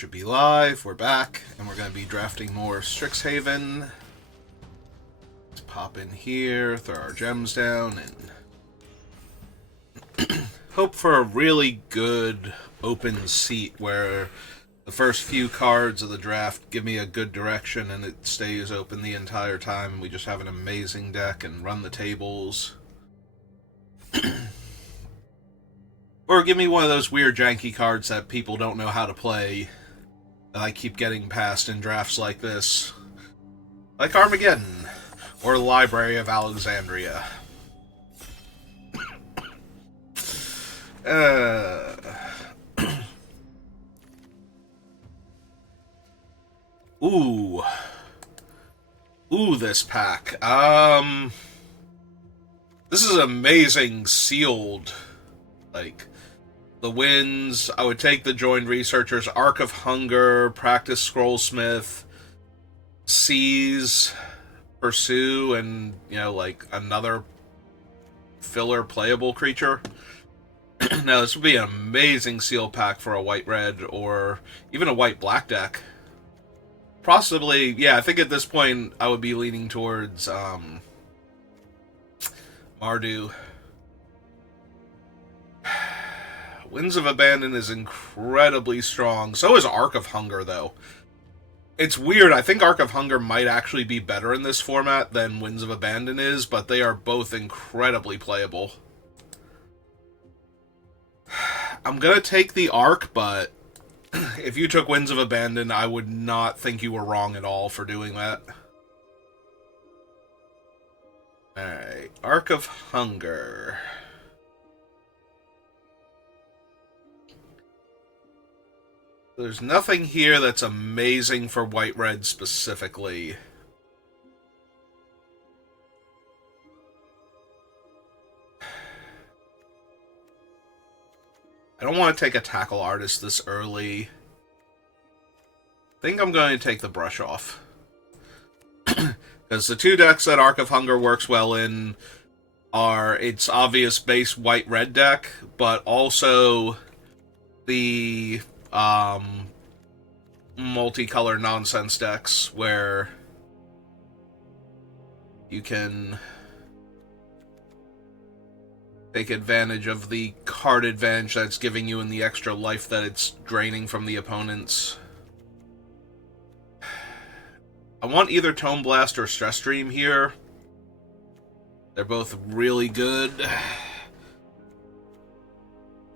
should be live. We're back, and we're going to be drafting more Strixhaven. Let's pop in here, throw our gems down, and hope for a really good open seat where the first few cards of the draft give me a good direction and it stays open the entire time, and we just have an amazing deck and run the tables. Or give me one of those weird janky cards that people don't know how to play that I keep getting past in drafts like this. Like Armageddon, or Library of Alexandria. Ooh. Ooh, this pack. This is amazing sealed, like, the wins. I would take the Joined Researchers, Arc of Hunger, Practice Scrollsmith, Seize, Pursue, and, you know, like, another filler playable creature. Now, this would be an amazing seal pack for a white-red, or even a white-black deck. Possibly, yeah, I think at this point I would be leaning towards, Mardu. Winds of Abandon is incredibly strong. So is Arc of Hunger, though. It's weird. I think Arc of Hunger might actually be better in this format than Winds of Abandon is, but they are both incredibly playable. I'm gonna take the Arc, but if you took Winds of Abandon, I would not think you were wrong at all for doing that. Alright, Arc of Hunger. There's nothing here that's amazing for white-red specifically. I don't want to take a Tackle Artist this early. I think I'm going to take the Brush Off. Because the two decks that Arc of Hunger works well in are its obvious base white-red deck, but also the multicolor nonsense decks where you can take advantage of the card advantage that's giving you and the extra life that it's draining from the opponents. I want either Tome Blast or Stress Stream here. They're both really good.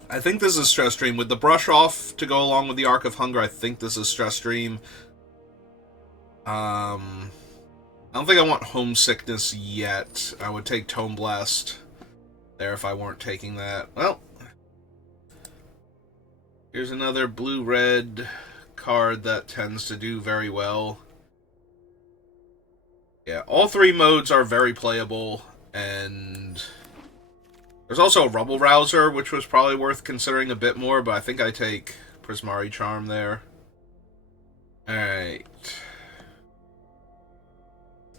I think this is Stress Stream. With the Brush Off to go along with the Arc of Hunger, I think this is Stress Stream. I don't think I want Homesickness yet. I would take Tome Blast there if I weren't taking that. Well, here's another blue-red card that tends to do very well. Yeah, all three modes are very playable, and there's also a Rubble Rouser, which was probably worth considering a bit more, but I think I take Prismari Charm there. Alright.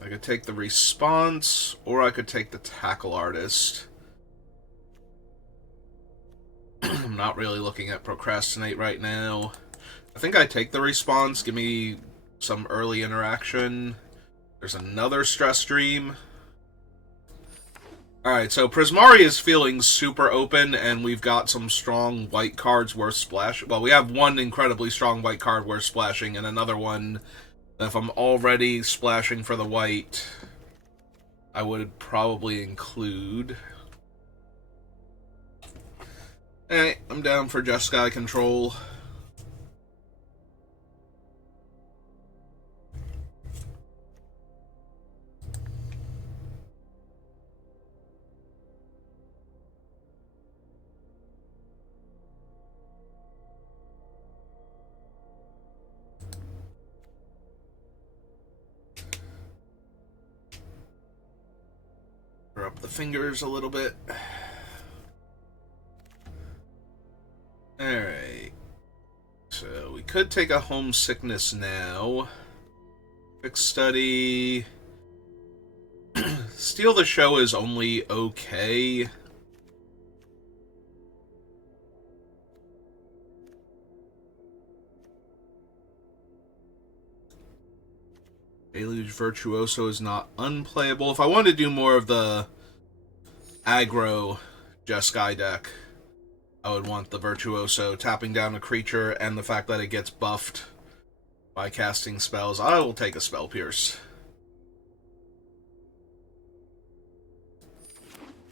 I could take the Response, or I could take the Tackle Artist. I'm not really looking at Procrastinate right now. I think I take the Response, give me some early interaction. There's another Stress Stream. Alright, so Prismari is feeling super open, and we've got some strong white cards worth splashing. Well, we have one incredibly strong white card worth splashing, and another one that if I'm already splashing for the white, I would probably include. Alright, I'm down for Just Sky Control. Up the fingers a little bit. Alright. So we could take a Homesickness now. Quick Study. Steal the Show is only okay. Deluge Virtuoso is not unplayable. If I wanted to do more of the aggro Jeskai deck, I would want the Virtuoso, tapping down a creature, and the fact that it gets buffed by casting spells. I will take a Spell Pierce.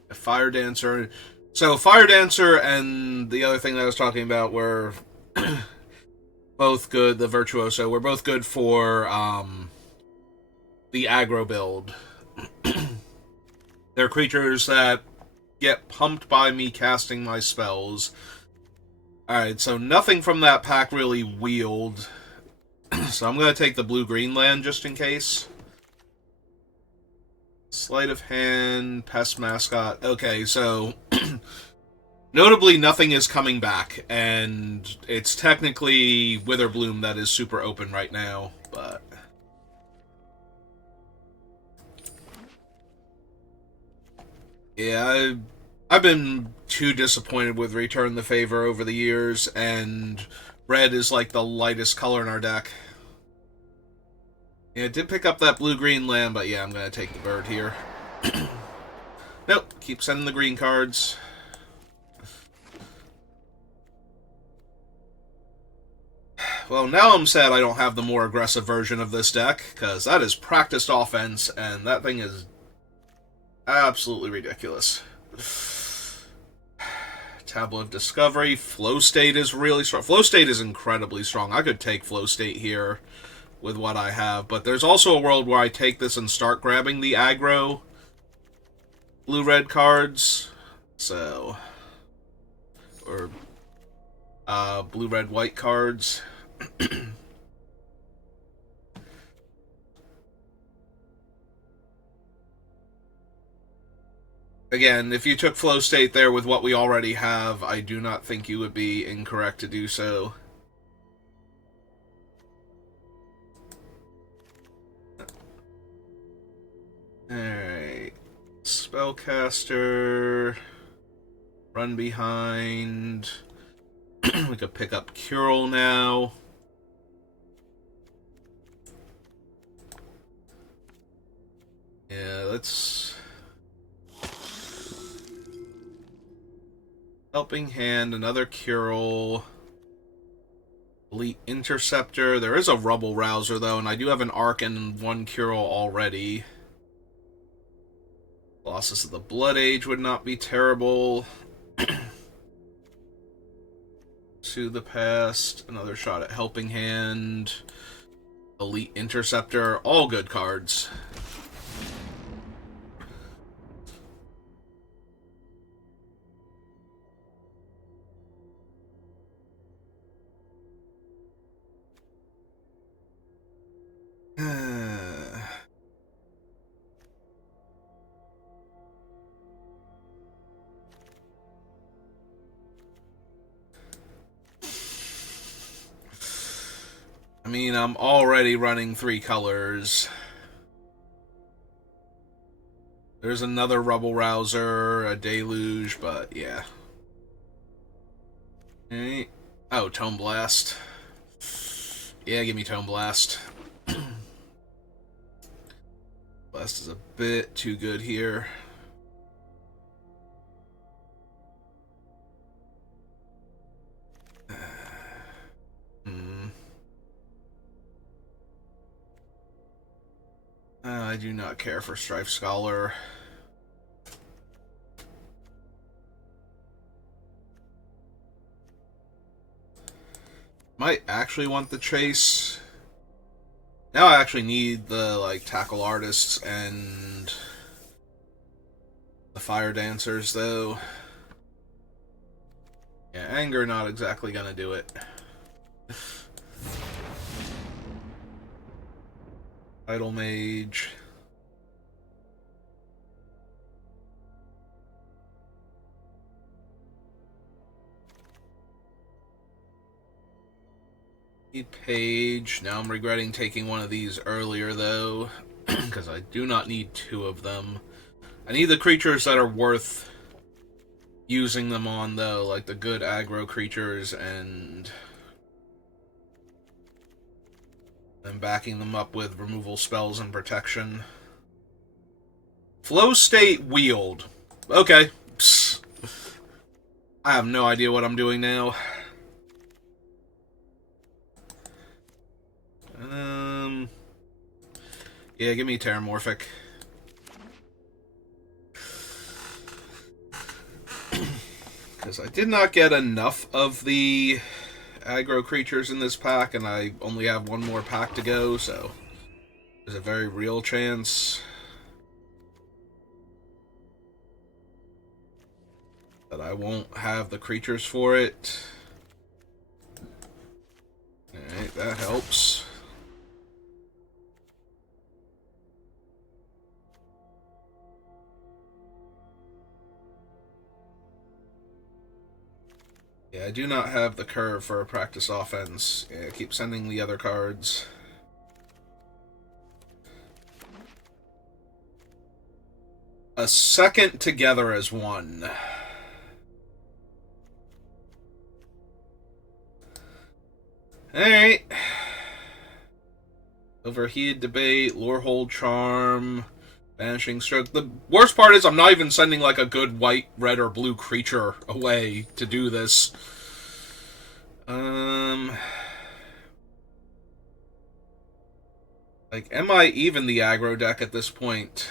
A Fire Dancer. So, Fire Dancer and the other thing that I was talking about were both good. The Virtuoso were both good for the aggro build. They're creatures that get pumped by me casting my spells. Alright, so nothing from that pack really wheeled. So I'm going to take the blue-green land just in case. Sleight of Hand, Pest Mascot. Okay, so notably nothing is coming back, and it's technically Witherbloom that is super open right now, but yeah, I've been too disappointed with Return the Favor over the years, and red is like the lightest color in our deck. Yeah, I did pick up that blue-green land, but yeah, I'm going to take the bird here. Nope, keep sending the green cards. Well, now I'm sad I don't have the more aggressive version of this deck, because that is practiced offense, and that thing is absolutely ridiculous. Tablet of Discovery. Flow State is really strong. Flow State is incredibly strong. I could take Flow State here with what I have, but there's also a world where I take this and start grabbing the aggro blue-red cards. So, or blue-red-white cards. Again, if you took Flow State there with what we already have, I do not think you would be incorrect to do so. Alright. Spellcaster. Run behind. We could pick up Curel now. Yeah, let's... Helping Hand, another Curel. Elite Interceptor. There is a Rubble Rouser, though, and I do have an Arc and one Curel already. Colossus of the Blood Age would not be terrible. To the Past, another shot at Helping Hand. Elite Interceptor, all good cards. I mean, I'm already running 3 colors. There's another Rubble Rouser, a Deluge, but yeah. Okay. Oh, Tome Blast. Yeah, give me Tome Blast. Blast is a bit too good here. I do not care for Strife Scholar. Might actually want the Chase. Now I actually need the, like, Tackle Artists and the Fire Dancers, though. Yeah, Anger not exactly gonna do it. Idle Mage. Page. Now I'm regretting taking one of these earlier, though, because I do not need 2 of them. I need the creatures that are worth using them on, though, like the good aggro creatures and... And backing them up with removal spells and protection. Flow state wield. Okay. Psst. I have no idea what I'm doing now. Yeah, give me Terramorphic. Because I did not get enough of the aggro creatures in this pack, and I only have one more pack to go, so there's a very real chance that I won't have the creatures for it. Alright, that helps. Yeah, I do not have the curve for a practice offense. Yeah, keep sending the other cards. A second together as one. Alright. Overheated Debate, Lorehold Charm, Vanishing Stroke. The worst part is I'm not even sending like a good white, red, or blue creature away to do this. Like, am I even the aggro deck at this point?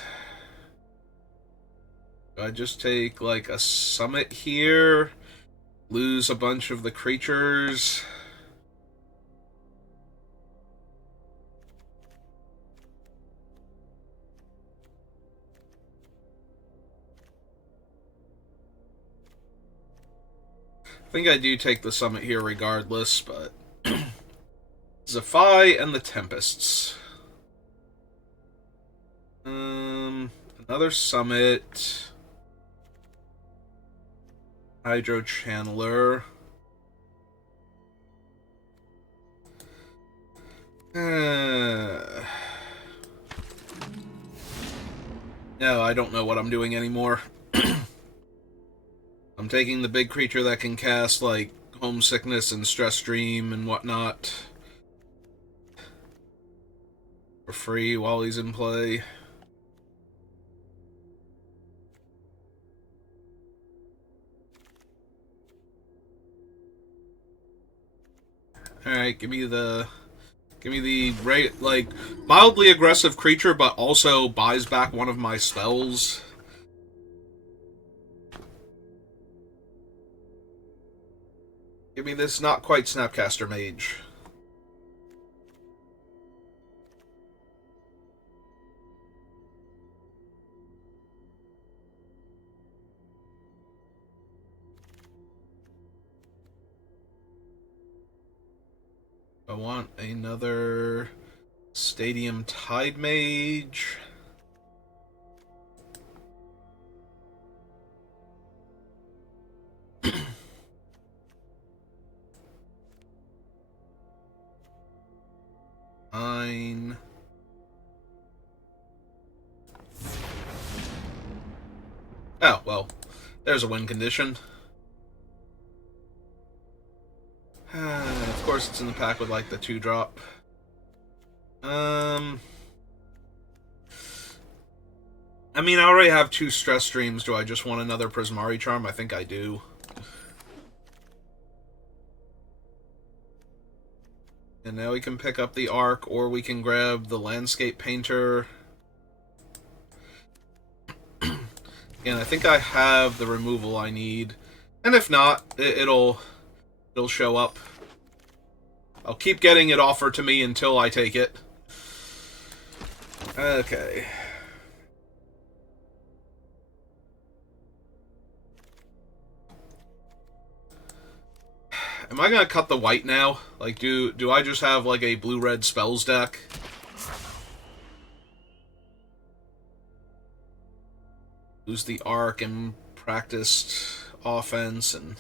Do I just take like a summit here? Lose a bunch of the creatures? I think I do take the summit here regardless, but Zephi and the Tempests. Another summit. Hydro Channeler. No, I don't know what I'm doing anymore. I'm taking the big creature that can cast, like, Homesickness and Stress Dream and whatnot for free while he's in play. Alright, give me the like mildly aggressive creature, but also buys back one of my spells. Give me this not quite Snapcaster Mage. I want another Stadium Tide Mage. Fine. Oh, well, there's a win condition. Of course, it's in the pack with, like, the 2-drop. I mean, I already have 2 Stress Streams. Do I just want another Prismari Charm? I think I do. And now we can pick up the Arc, or we can grab the Landscape Painter. Again, I think I have the removal I need. And if not, it'll show up. I'll keep getting it offered to me until I take it. Okay. Am I gonna cut the white now? Like, do I just have, like, a blue-red spells deck? Lose the Arc and practiced offense and...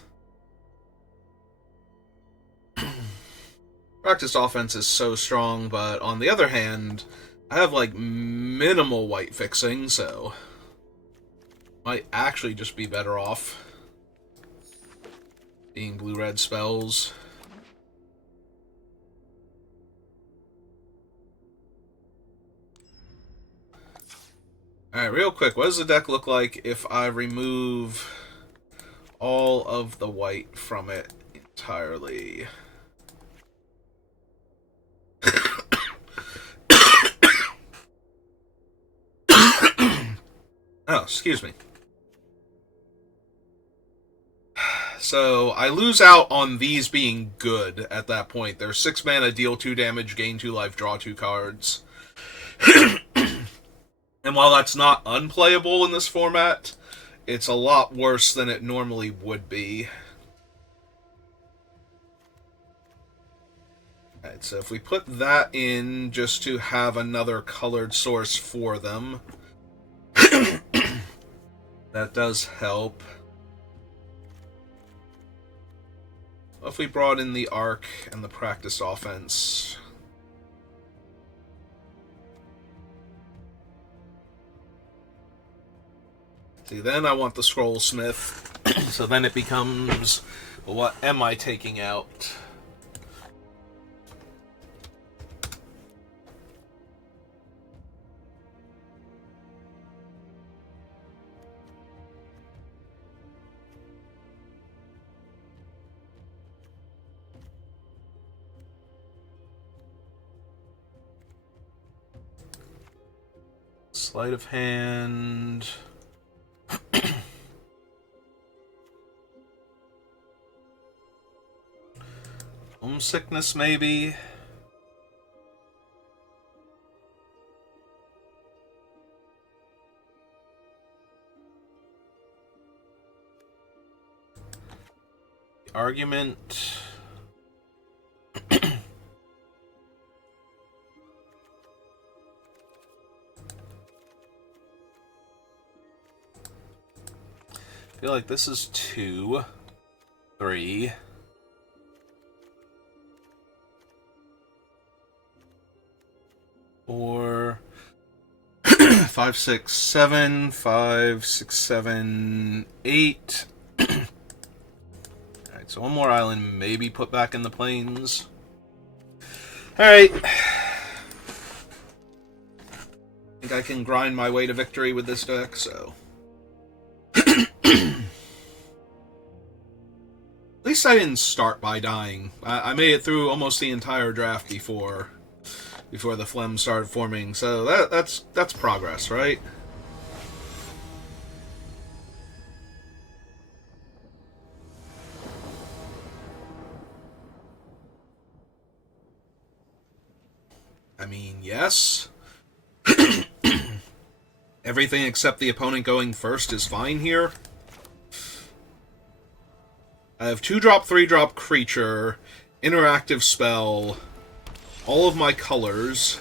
Practiced offense is so strong, but on the other hand, I have, like, minimal white fixing, so... Might actually just be better off being blue-red spells. Alright, real quick, what does the deck look like if I remove all of the white from it entirely? Oh, excuse me. So, I lose out on these being good at that point. They're 6 mana, deal 2 damage, gain 2 life, draw 2 cards. And while that's not unplayable in this format, it's a lot worse than it normally would be. Alright, so if we put that in just to have another colored source for them, that does help. If we brought in the arc and the practice offense... See, then I want the Scrollsmith. So then it becomes, well, what am I taking out? Sleight of hand... Homesickness, maybe? The argument... I feel like this is 2, 3... 4, 5, 6, 7, 5, 6, 7, 8. Alright, so one more island maybe put back in the plains. Alright. I think I can grind my way to victory with this deck, so... At least I didn't start by dying. I made it through almost the entire draft before the phlegm started forming, so that's progress, right? I mean, yes. Everything except the opponent going first is fine here. I have 2-drop, 3-drop creature, interactive spell, all of my colors.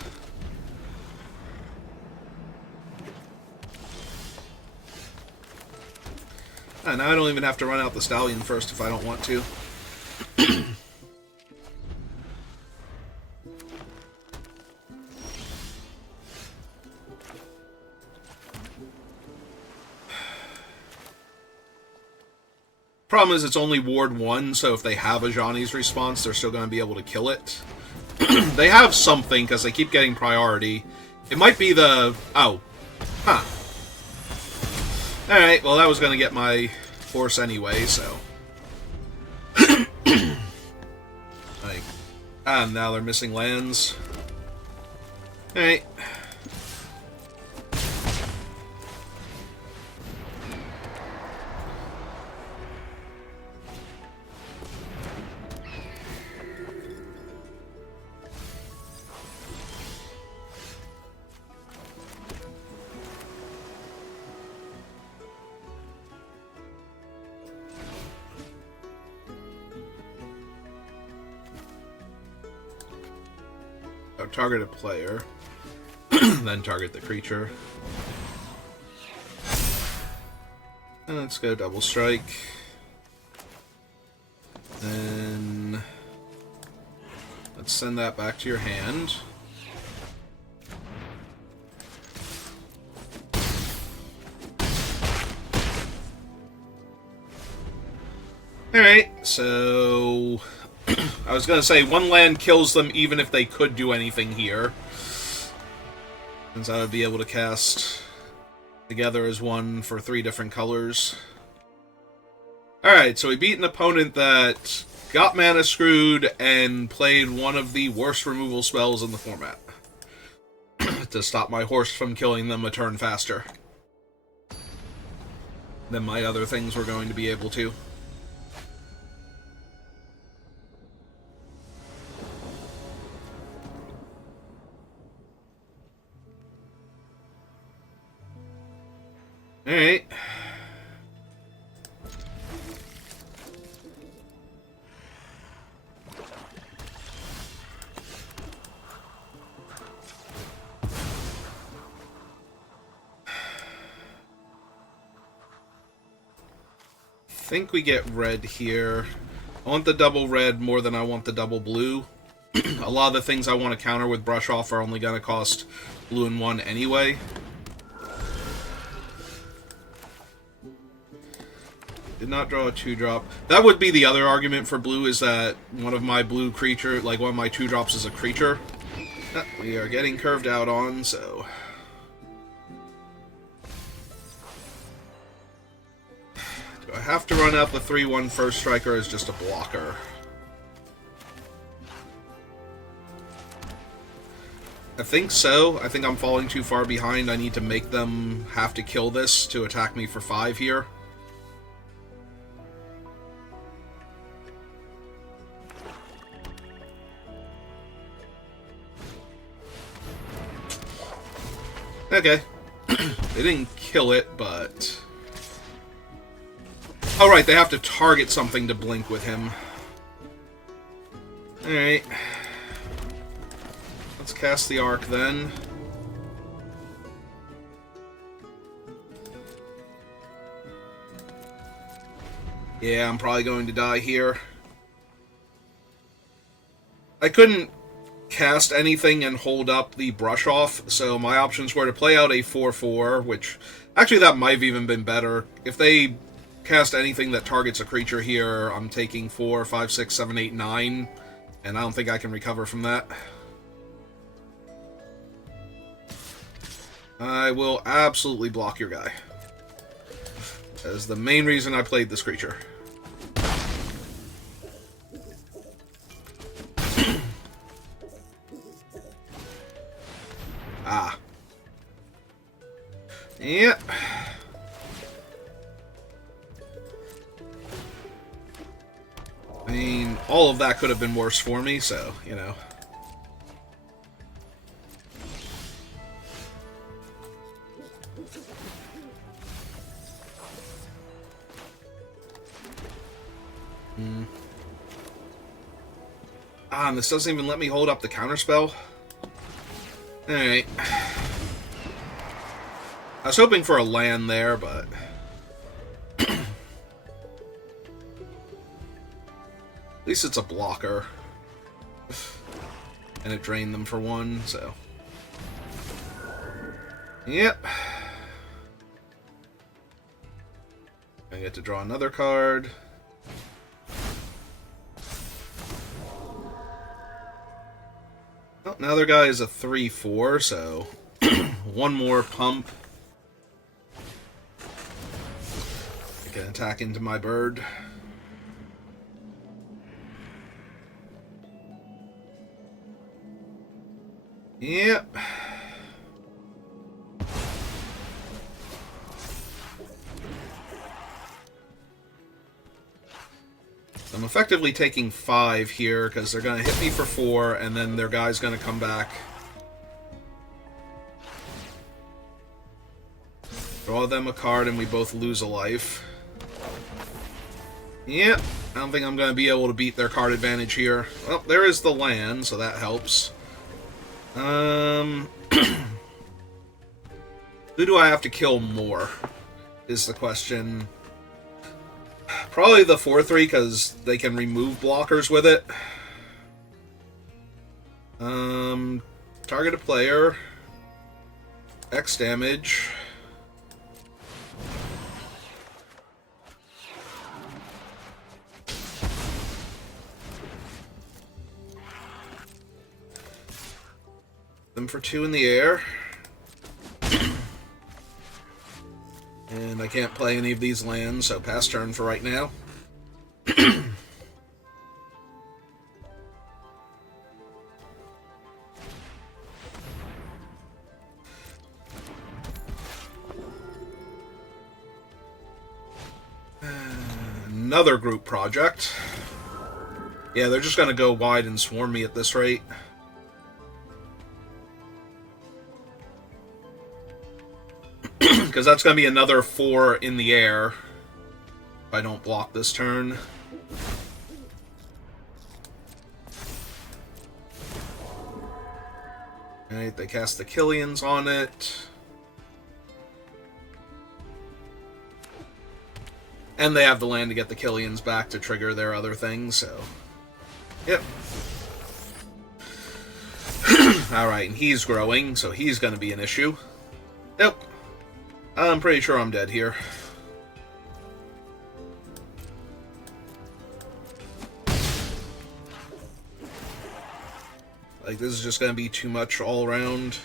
And now I don't even have to run out the Stallion first if I don't want to. Problem is, it's only Ward 1, so if they have a Johnny's response, they're still going to be able to kill it. They have something, because they keep getting priority. It might be the... Oh. Huh. Alright, well that was going to get my force anyway, so... like... now they're missing lands. Alright. Target a player, then target the creature. And let's go double strike. Then let's send that back to your hand. Alright, so... I was gonna say, 1 land kills them even if they could do anything here. Since I would be able to cast together as one for 3 different colors. Alright, so we beat an opponent that got mana screwed and played one of the worst removal spells in the format to stop my horse from killing them a turn faster than my other things were going to be able to. Alright. I think we get red here. I want the double red more than I want the double blue. A lot of the things I want to counter with Brush Off are only going to cost blue and 1 anyway. Did not draw a 2-drop. That would be the other argument for blue, is that one of my blue creature, like one of my 2-drops is a creature. We are getting curved out on, so... Do I have to run out the 3/1 first striker as just a blocker? I think so. I think I'm falling too far behind. I need to make them have to kill this to attack me for 5 here. Okay. They didn't kill it, but... Oh, right, they have to target something to blink with him. Alright. Let's cast the Arc, then. Yeah, I'm probably going to die here. I couldn't cast anything and hold up the Brush Off, so my options were to play out a 4/4, which... Actually, that might have even been better. If they cast anything that targets a creature here, I'm taking 4, 5, 6, 7, 8, 9, and I don't think I can recover from that. I will absolutely block your guy. That is the main reason I played this creature. Ah. Yep. I mean, all of that could have been worse for me, so, you know. Ah, and this doesn't even let me hold up the counterspell. Alright. I was hoping for a land there, but... At least it's a blocker. And it drained them for 1, so... Yep. I get to draw another card. Oh, now their guy is a 3/4, so... one more pump. I can attack into my bird. Yep. I'm effectively taking 5 here, because they're going to hit me for 4, and then their guy's going to come back. Draw them a card, and we both lose a life. Yep. I don't think I'm going to be able to beat their card advantage here. Well, there is the land, so that helps. Who do I have to kill more, is the question. Probably the 4/3, because they can remove blockers with it. Target a player. X damage. Them for 2 in the air. And I can't play any of these lands, so pass turn for right now. Another group project. Yeah, they're just going to go wide and swarm me at this rate. Because that's going to be another 4 in the air if I don't block this turn. Alright, they cast the Killians on it. And they have the land to get the Killians back to trigger their other things, so... Yep. Alright, and he's growing, so he's going to be an issue. Nope. I'm pretty sure I'm dead here. Like, this is just going to be too much all around.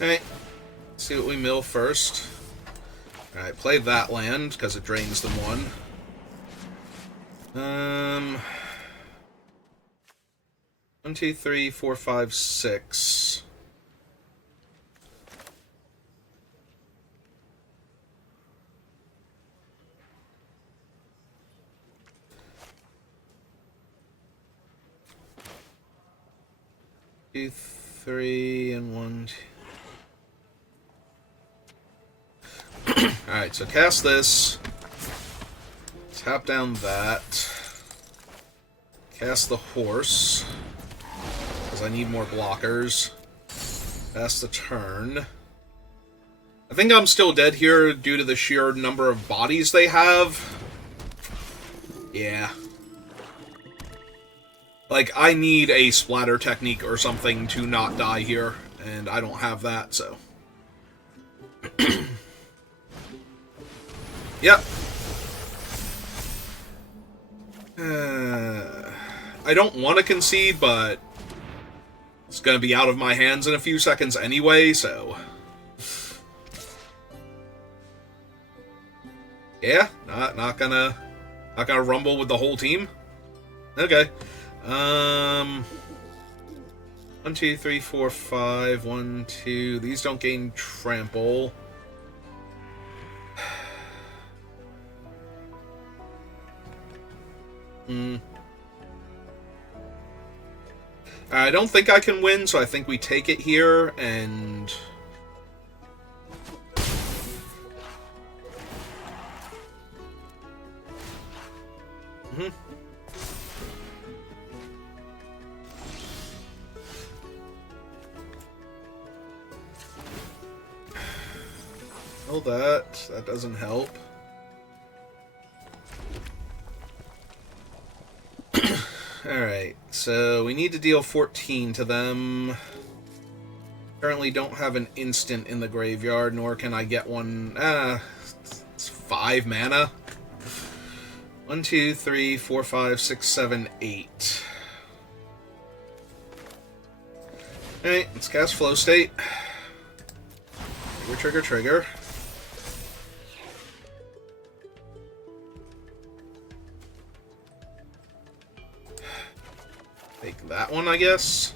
Alright, let's see what we mill first. Alright, play that land, because it drains them 1. 1, 2, 3, 4, 5, 6. Two, 3, and 1, 2. Alright, so cast this. Tap down that. Cast the horse. Because I need more blockers. Pass the turn. I think I'm still dead here due to the sheer number of bodies they have. Yeah. Like, I need a splatter technique or something to not die here, and I don't have that, so... Yep. I don't want to concede, but it's going to be out of my hands in a few seconds anyway, so... Yeah, not gonna rumble with the whole team. Okay. 1, 2, 3, 4, 5. 1, 2. These don't gain trample. I don't think I can win, so I think we take it here, and... Well, that doesn't help. Alright, so we need to deal 14 to them. Currently don't have an instant in the graveyard, nor can I get one... it's 5 mana. 1, 2, 3, 4, 5, 6, 7, 8. Alright, let's cast Flow State. Trigger, trigger, trigger. Take that one, I guess.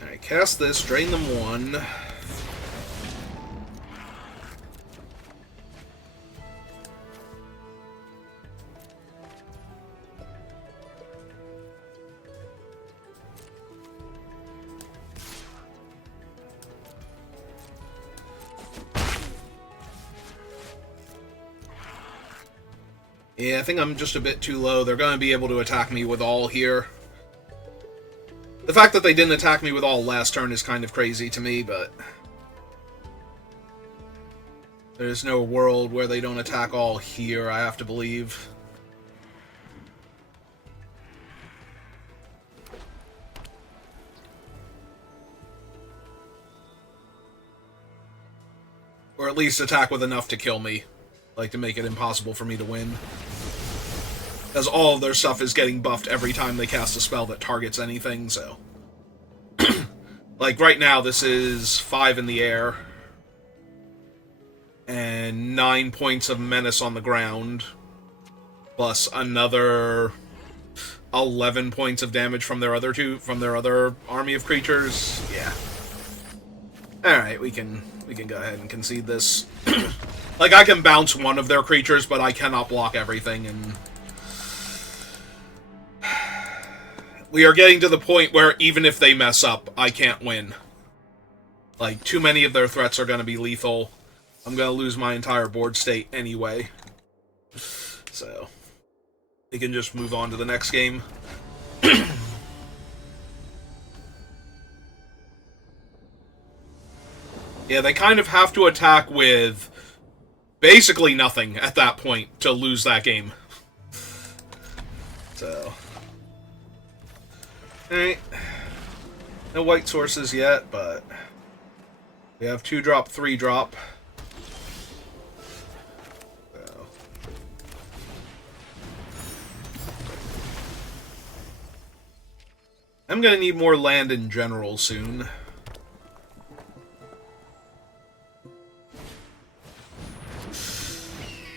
Alright, cast this, drain them 1. Yeah, I think I'm just a bit too low. They're going to be able to attack me with all here. The fact that they didn't attack me with all last turn is kind of crazy to me, but... There's no world where they don't attack all here, I have to believe. Or at least attack with enough to kill me. Like, to make it impossible for me to win. Because all of their stuff is getting buffed every time they cast a spell that targets anything, so... Like, right now, this is 5 in the air. And 9 points of menace on the ground. Plus another 11 points of damage from their other army of creatures. Yeah. Alright, we can go ahead and concede this. Like, I can bounce one of their creatures, but I cannot block everything, and... We are getting to the point where even if they mess up, I can't win. Like, too many of their threats are going to be lethal. I'm going to lose my entire board state anyway. So, we can just move on to the next game. Yeah, they kind of have to attack with basically nothing at that point to lose that game. So... Alright. No white sources yet, but we have 2-drop, 3-drop. So. I'm gonna need more land in general soon.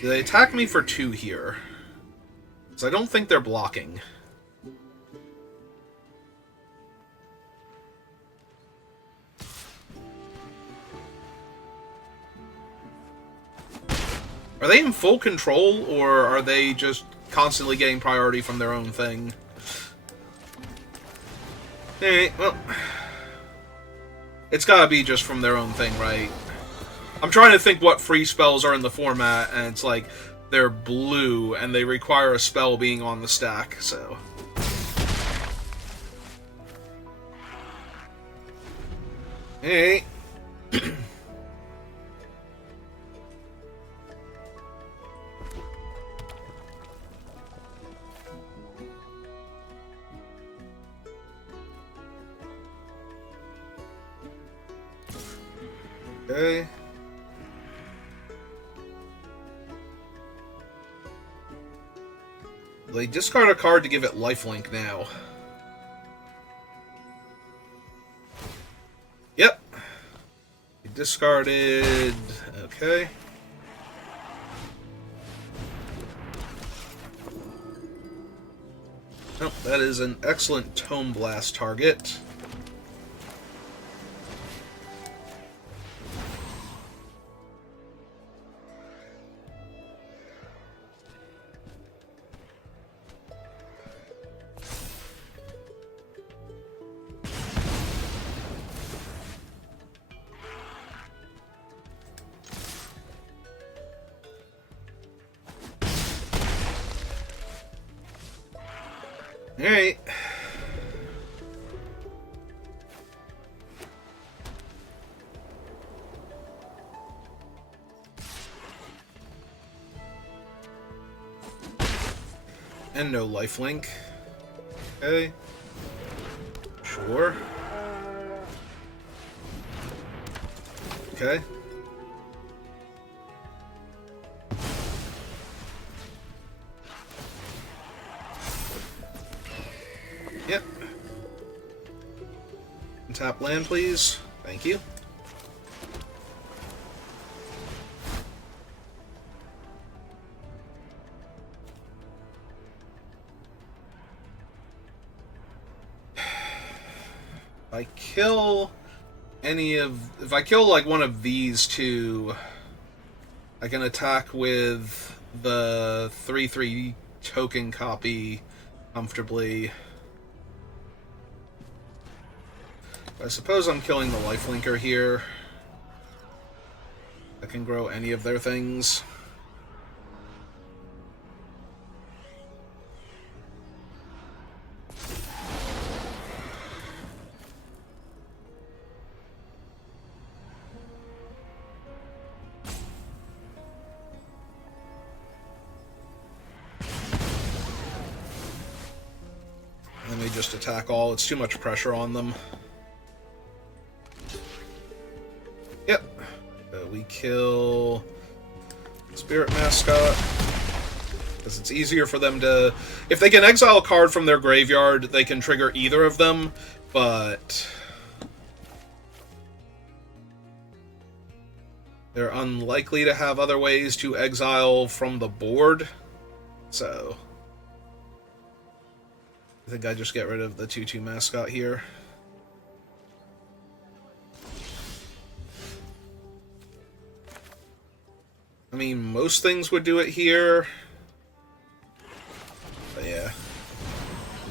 Do they attack me for 2 here? Because I don't think they're blocking. Are they in full control, or are they just constantly getting priority from their own thing? Alright, well... It's gotta be just from their own thing, right? I'm trying to think what free spells are in the format, and it's like, they're blue, and they require a spell being on the stack, so... Alright. Okay. They discard a card to give it lifelink now. Yep. They discarded... Okay. Oh, that is an excellent Tome Blast target. Alright. And no lifelink. Okay. Sure. Okay. Yep. Tap land, please. Thank you. If I kill like one of these two, I can attack with the 3/3 token copy comfortably. I suppose I'm killing the lifelinker here. I can grow any of their things. Let me just attack all. It's too much pressure on them. Yep. we kill Spirit Mascot. Because it's easier for them to... If they can exile a card from their graveyard, they can trigger either of them, but... they're unlikely to have other ways to exile from the board, so... I think I just get rid of the 2/2 Mascot here. I mean, most things would do it here. But yeah.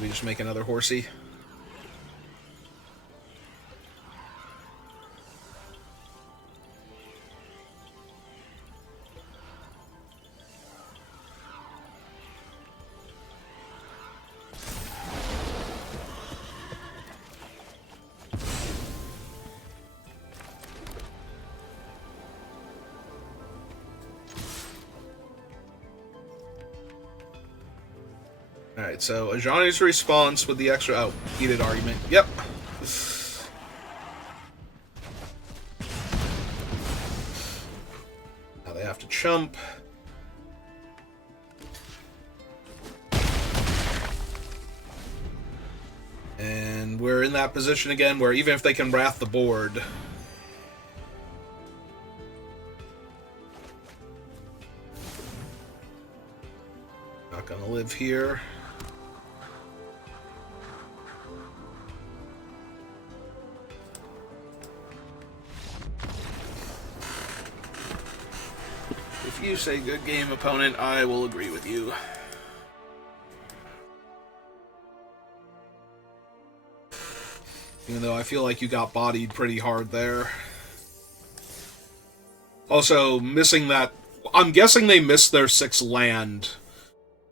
We just make another horsey. Alright, so Ajani's response with the extra... Oh, heated argument. Yep. Now they have to chump. And we're in that position again where even if they can wrath the board... Not gonna live here. If you say good game, opponent, I will agree with you. Even though I feel like you got bodied pretty hard there. Also, missing that... I'm guessing they missed their 6th land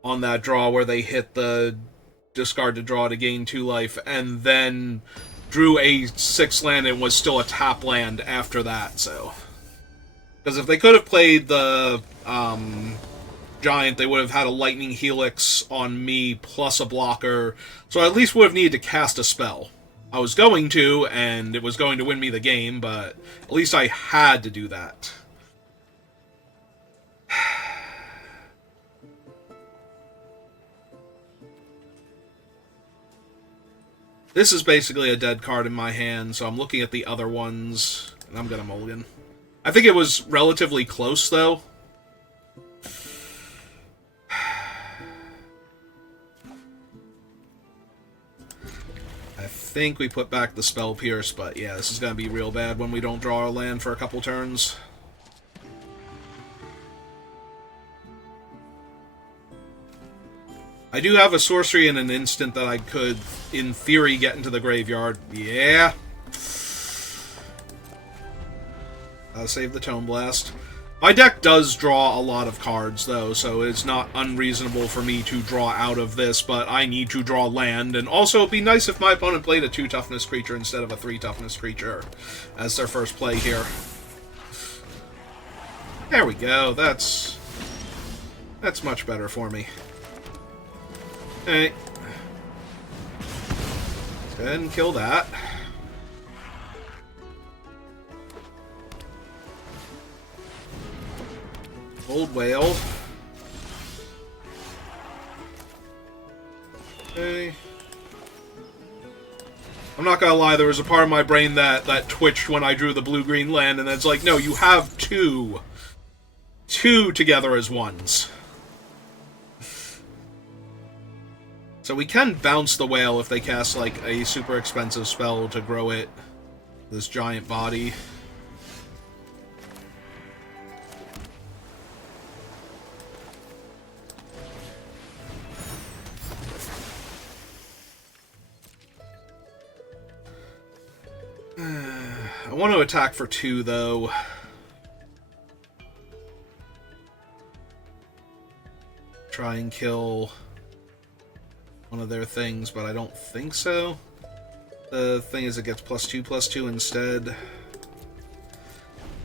on that draw where they hit the discard to draw to gain 2 life, and then drew a 6th land and was still a tap land after that, so... Because if they could have played the Giant, they would have had a Lightning Helix on me plus a blocker, so I at least would have needed to cast a spell. I was going to, and it was going to win me the game, but at least I had to do that. This is basically a dead card in my hand, so I'm looking at the other ones, and I'm gonna mulligan. I think it was relatively close, though. I think we put back the Spell Pierce, but yeah, this is going to be real bad when we don't draw our land for a couple turns. I do have a sorcery in an instant that I could, in theory, get into the graveyard. Yeah. Save the Tome Blast. My deck does draw a lot of cards, though, so it's not unreasonable for me to draw out of this, but I need to draw land, and also it'd be nice if my opponent played a 2 toughness creature instead of a 3 toughness creature as their first play here. There we go, that's much better for me. Alright. Let's go ahead and kill that. Old Whale. Okay. I'm not gonna lie, there was a part of my brain that twitched when I drew the blue-green land, and it's like, no, you have 2. 2 together as ones. So we can bounce the whale if they cast, like, a super expensive spell to grow it. This giant body. I want to attack for 2, though. Try and kill one of their things, but I don't think so. The thing is, it gets +2/+2 instead.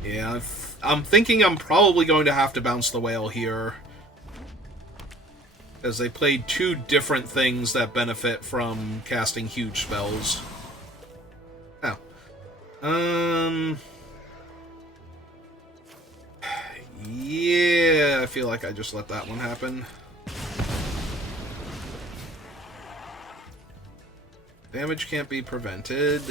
Yeah, I'm thinking I'm probably going to have to bounce the whale here. Because they played 2 different things that benefit from casting huge spells. Oh. Yeah, I feel like I just let that one happen. Damage can't be prevented.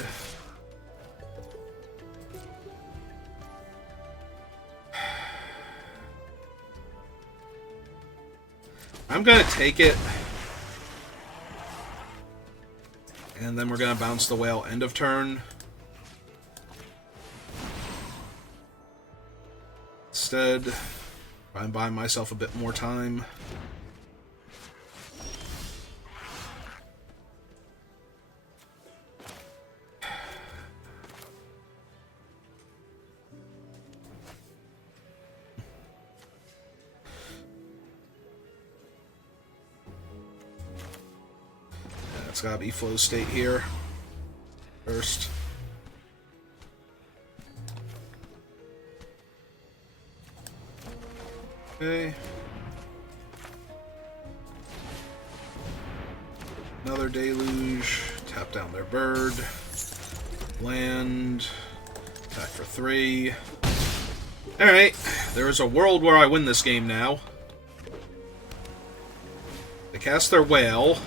I'm gonna take it. And then we're gonna bounce the whale end of turn. Instead, I'm buying myself a bit more time. It's gotta be flow state here first. Okay. Another deluge. Tap down their bird. Land. Attack for 3. Alright. There is a world where I win this game now. They cast their whale.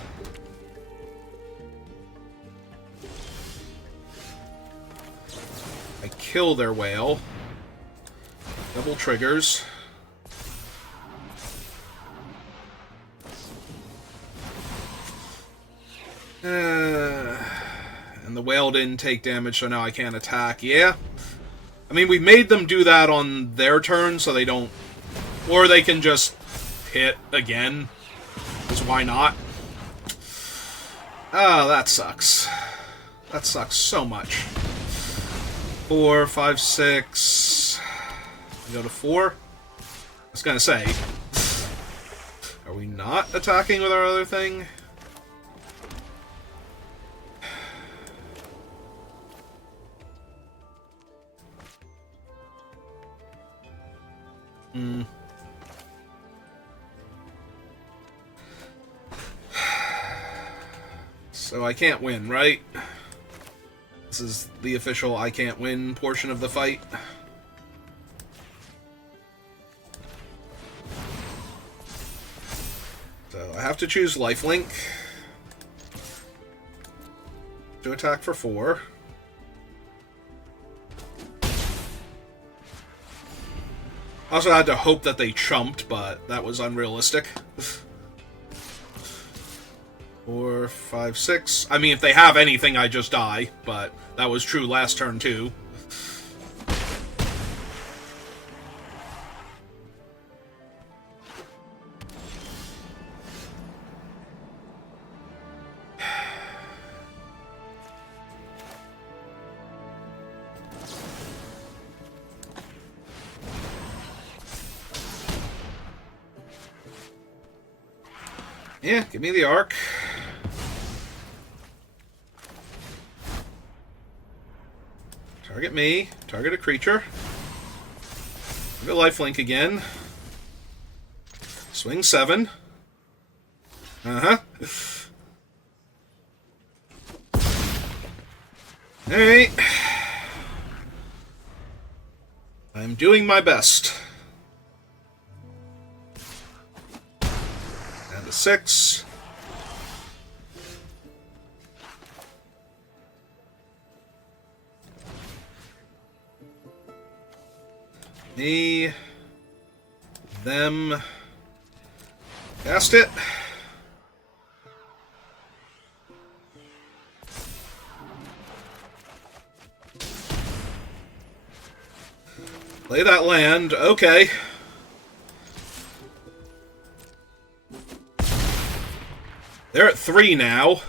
I kill their whale. Double triggers. And the whale didn't take damage, so now I can't attack. Yeah. I mean, we made them do that on their turn, so they don't... Or they can just hit again. Because why not? Oh, that sucks. That sucks so much. 4, 5, 6... Go to 4? I was gonna say... Are we not attacking with our other thing? So I can't win, right? This is the official I can't win portion of the fight. So I have to choose lifelink to attack for 4. Also, I had to hope that they chumped, but that was unrealistic. 4, 5, 6. I mean, if they have anything, I just die, but that was true last turn, too. Yeah, give me the arc. Target me. Target a creature. Target lifelink again. Swing 7. Uh-huh. Alright. I'm doing my best. And a 6. Me. Them. Cast it. Play that land. Okay. They're at 3 now.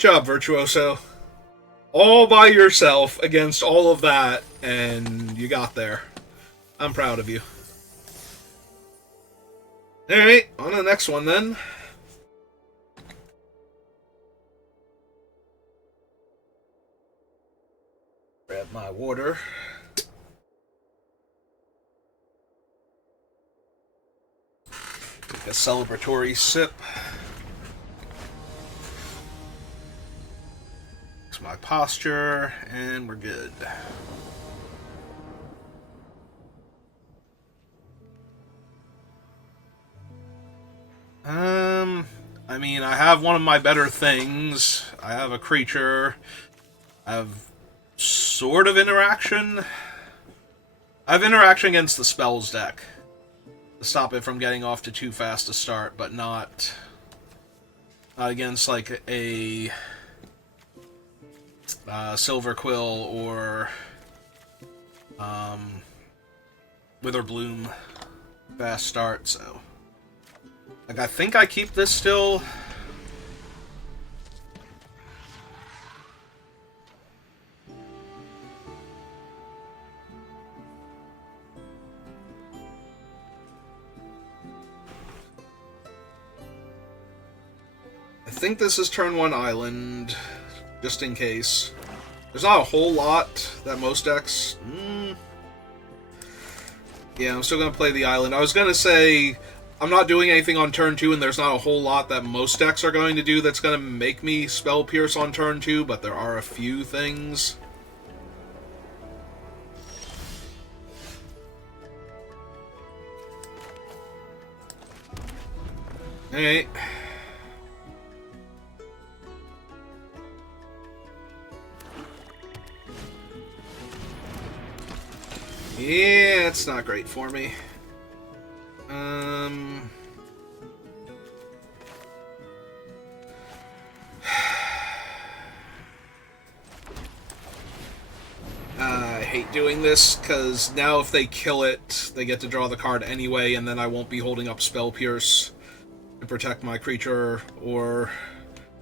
Good job, Virtuoso. All by yourself against all of that, and you got there. I'm proud of you. Alright, on to the next one then. Grab my water. Take a celebratory sip. Fix my posture, and we're good. I mean, I have one of my better things. I have a creature. I have sort of interaction. I have interaction against the spells deck to stop it from getting off to too fast a start, but not against like a Silver Quill or Witherbloom fast start. So, like, I think I keep this still. I think this is turn 1 island, just in case. There's not a whole lot that most decks... Yeah, I'm still going to play the island. I was going to say, I'm not doing anything on turn 2, and there's not a whole lot that most decks are going to do that's going to make me Spell Pierce on turn 2, but there are a few things. Alright. Yeah, it's not great for me. I hate doing this, because now if they kill it, they get to draw the card anyway, and then I won't be holding up Spell Pierce to protect my creature or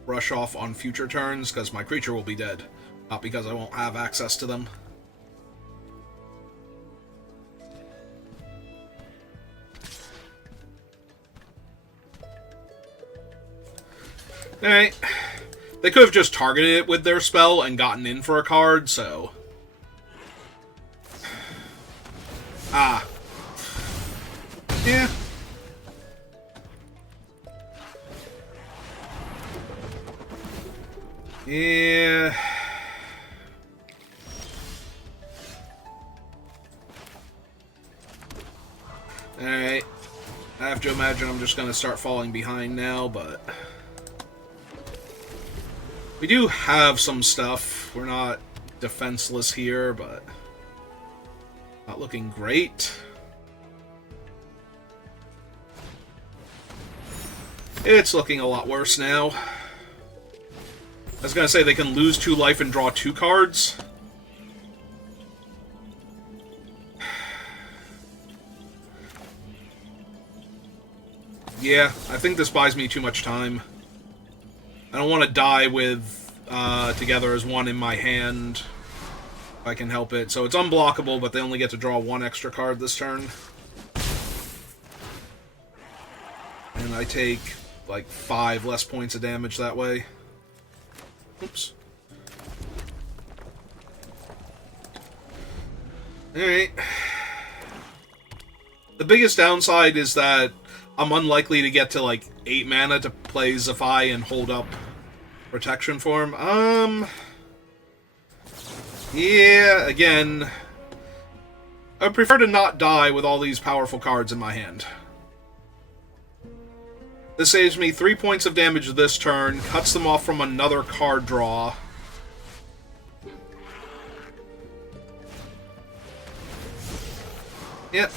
brush off on future turns, because my creature will be dead, not because I won't have access to them. Alright. They could have just targeted it with their spell and gotten in for a card, so... Ah. Yeah. Yeah. Alright. I have to imagine I'm just going to start falling behind now, but... We do have some stuff. We're not defenseless here, but... Not looking great. It's looking a lot worse now. I was gonna say they can lose 2 life and draw 2 cards. Yeah, I think this buys me too much time. I don't want to die with Together as One in my hand, if I can help it. So it's unblockable, but they only get to draw 1 extra card this turn. And I take, like, 5 less points of damage that way. Oops. Alright. The biggest downside is that I'm unlikely to get to, like, 8 mana to play Zephi and hold up protection for him. Yeah, again, I prefer to not die with all these powerful cards in my hand. This saves me 3 points of damage this turn, cuts them off from another card draw. Yep.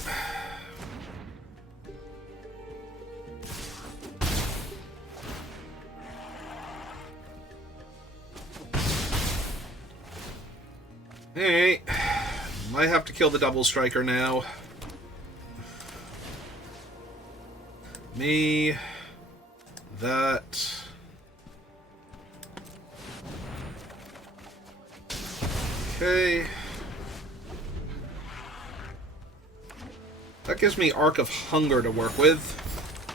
Alright. Might have to kill the double striker now. Me. That. Okay. That gives me Arc of Hunger to work with.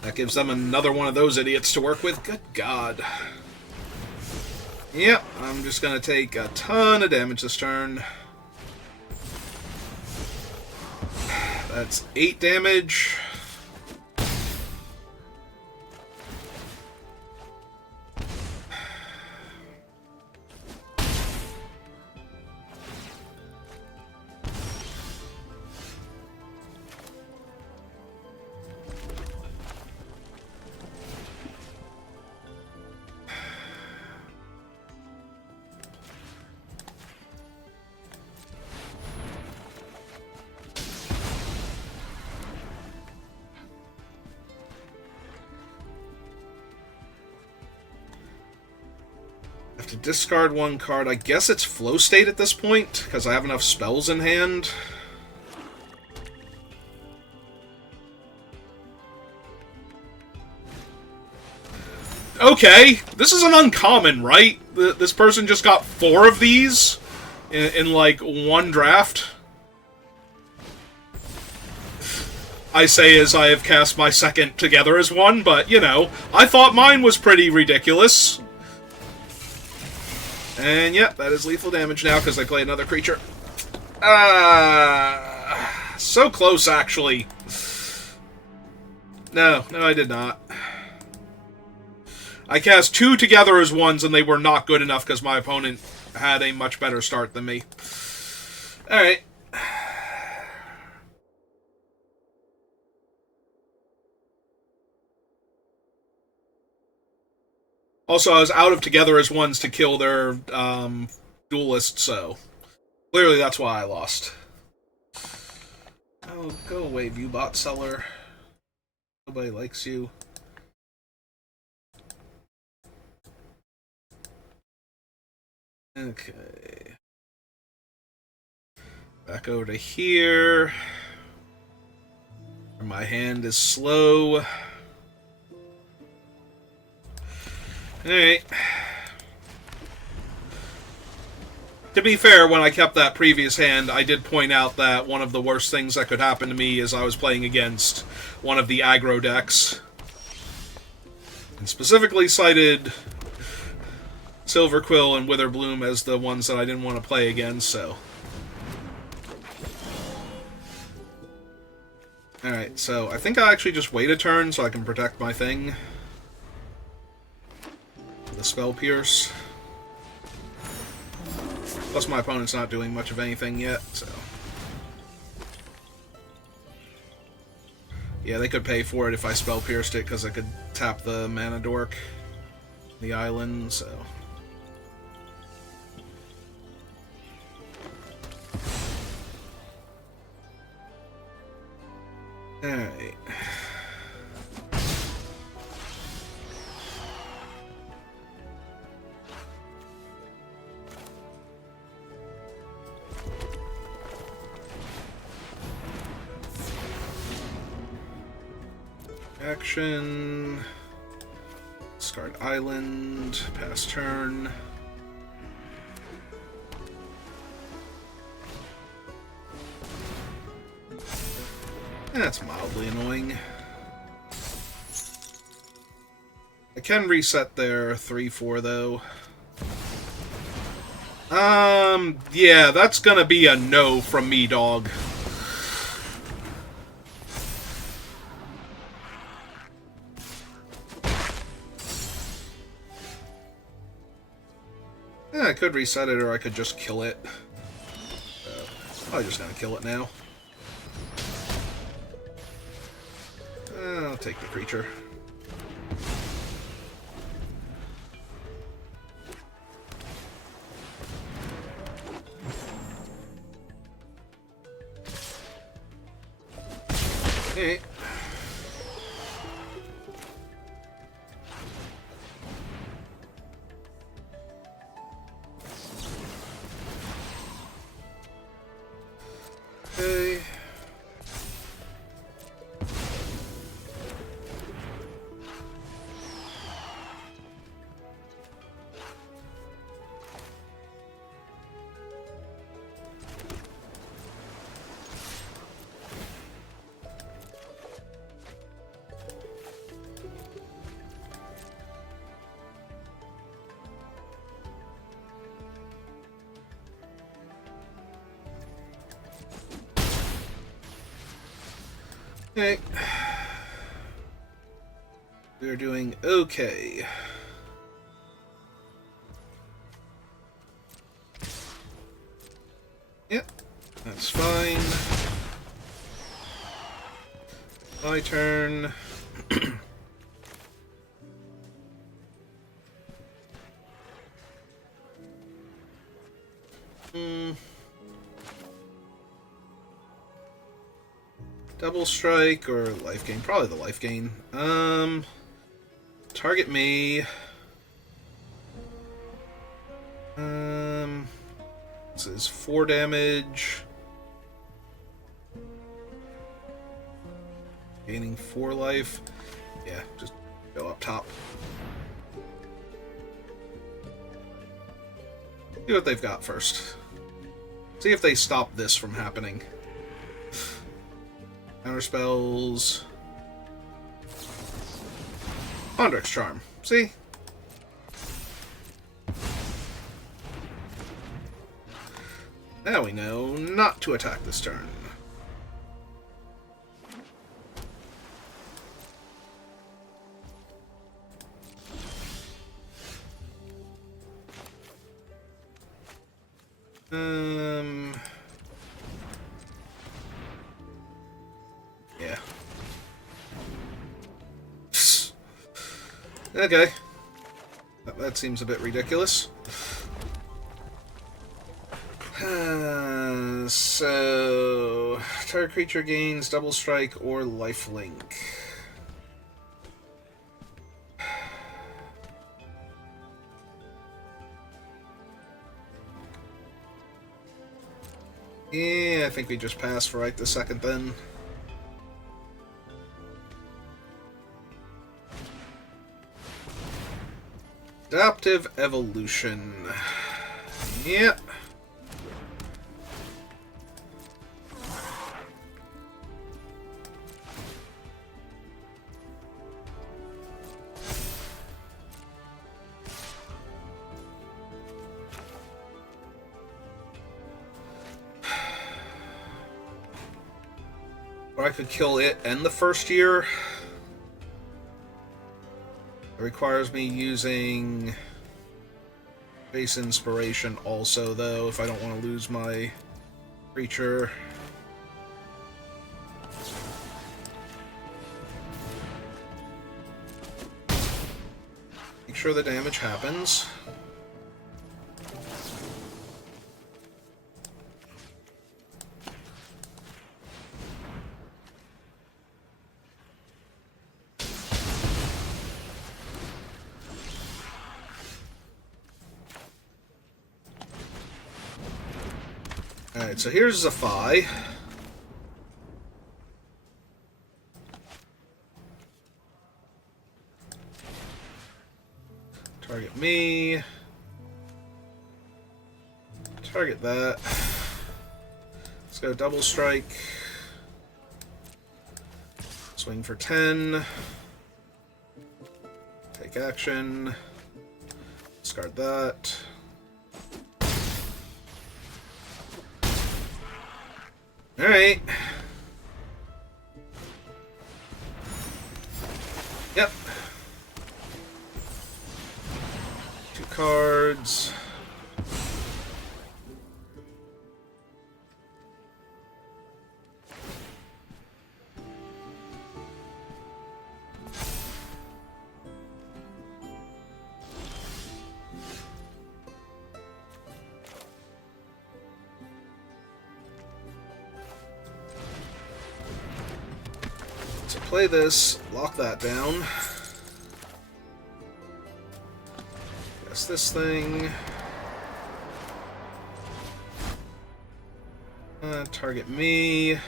That gives them another one of those idiots to work with. Good God. Yep, I'm just going to take a ton of damage this turn. That's 8 damage. To discard one card. I guess it's flow state at this point, because I have enough spells in hand. Okay, this is an uncommon, right? This person just got 4 of these in like one draft. I say as I have cast my second together as one, but, you know, I thought mine was pretty ridiculous. And yep, that is lethal damage now because I play another creature. So close, actually. No, I did not. I cast 2 together as ones, and they were not good enough because my opponent had a much better start than me. Alright. Also, I was out of together as ones to kill their duelist, so clearly that's why I lost. Oh, go away, Viewbot Seller. Nobody likes you. Okay. Back over to here. My hand is slow. Alright. To be fair, when I kept that previous hand, I did point out that one of the worst things that could happen to me is I was playing against one of the aggro decks. And specifically cited Silverquill and Witherbloom as the ones that I didn't want to play against, so... Alright, so I think I'll actually just wait a turn so I can protect my thing. The Spell Pierce. Plus my opponent's not doing much of anything yet, so... Yeah, they could pay for it if I Spell Pierced it, because I could tap the Mana Dork, the island, so... Alright. Action. Discard island. Pass turn. That's mildly annoying. I can reset their 3-4 though. Yeah, that's gonna be a no from me, dog. Yeah, I could reset it, or I could just kill it. Probably just gonna kill it now. I'll take the creature. Okay. Okay. Okay. We are doing okay. Yep, that's fine. My turn. Double strike or life gain? Probably the life gain. Target me. This is 4 damage. Gaining 4 life. Yeah, just go up top. See what they've got first. See if they stop this from happening. Counter spells. Pondrix Charm. See? Now we know not to attack this turn. Yeah. Okay. That seems a bit ridiculous. So, target creature gains double strike or lifelink. Yeah, I think we just pass for right this second then. Adaptive Evolution. Yep. Or I could kill it and the first year. It requires me using base inspiration also, though, if I don't want to lose my creature. Make sure the damage happens. Alright, so here's Zephi. Target me. Target that. Let's go double strike. Swing for 10. Take action. Discard that. Alright. Yep. 2 cards. So play this, lock that down. Guess this thing. Target me.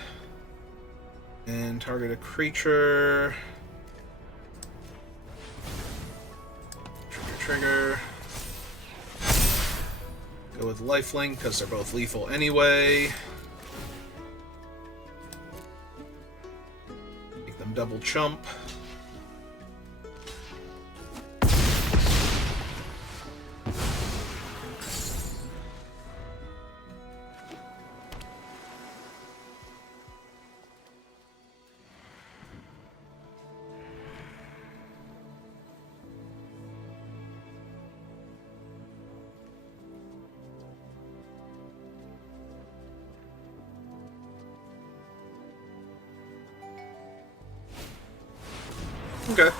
And target a creature. Trigger. Go with lifelink because they're both lethal anyway. Make them double chump. Okay.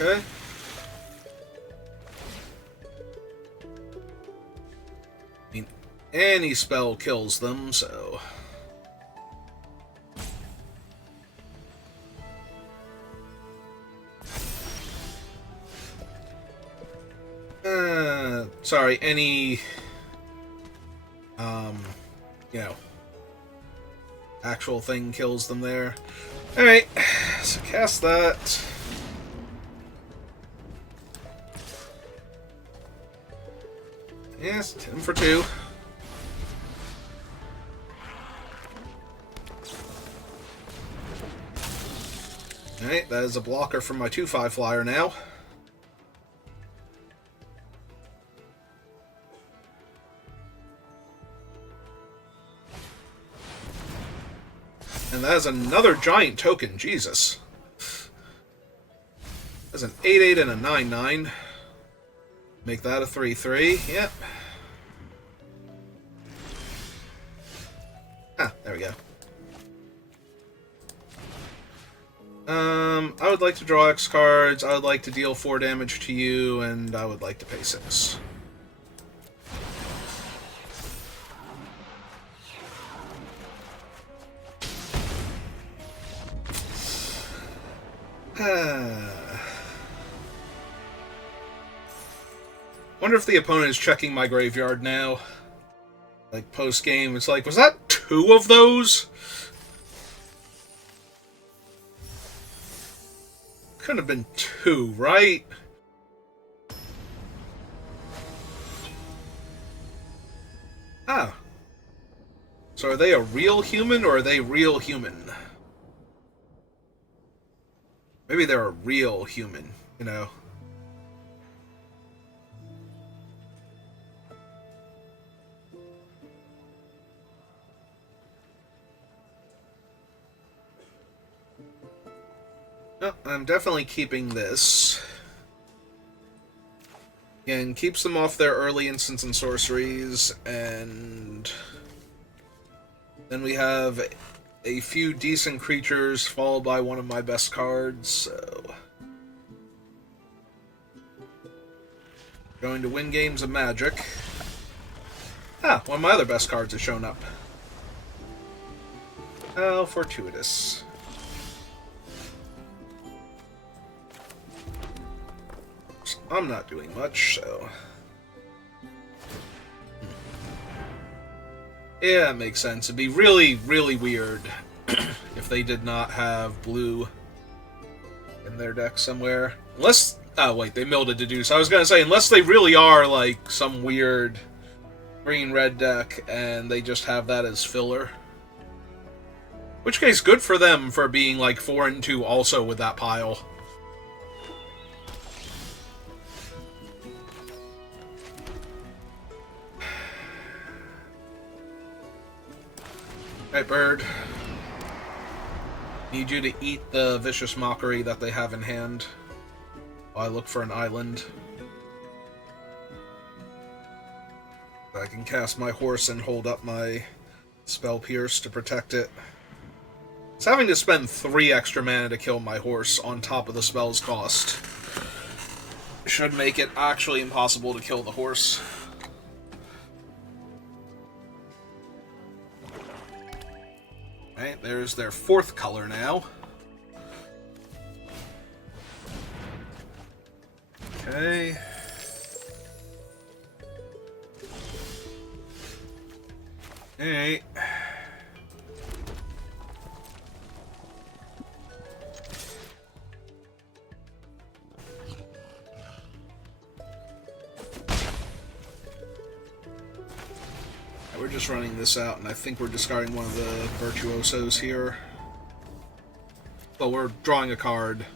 Okay. I mean, any spell kills them, so... sorry, any... you know... actual thing kills them there. Alright, so cast that. Yes, 10 for 2. Alright, that is a blocker from my 2/5 flyer now. And that is another giant token, Jesus. That's an 8/8 and a 9/9. Make that a 3/3, yep. Ah, there we go. I would like to draw X cards, I would like to deal 4 damage to you, and I would like to pay 6. Wonder if the opponent is checking my graveyard now. Like, post-game, it's like, was that 2 of those? Couldn't have been 2, right? Ah. So are they a real human, or are they real human? Maybe they're a real human, you know? No, I'm definitely keeping this. Again, keeps them off their early instants and sorceries, and then we have a few decent creatures, followed by one of my best cards, so... Going to win games of Magic. Ah, one of my other best cards has shown up. How fortuitous. I'm not doing much, so... Yeah, it makes sense. It'd be really, really weird if they did not have blue in their deck somewhere. Unless... Oh, wait, they milled it to do. So I was gonna say, unless they really are, like, some weird green-red deck, and they just have that as filler. In which case, good for them for being, like, 4 and 2 also with that pile. Alright, bird. Need you to eat the Vicious Mockery that they have in hand while I look for an island. I can cast my horse and hold up my Spell Pierce to protect it. It's having to spend 3 extra mana to kill my horse on top of the spell's cost. Should make it actually impossible to kill the horse. Alright, there's their 4th color now. Okay. Alright. We're just running this out, and I think we're discarding one of the Virtuosos here. But we're drawing a card.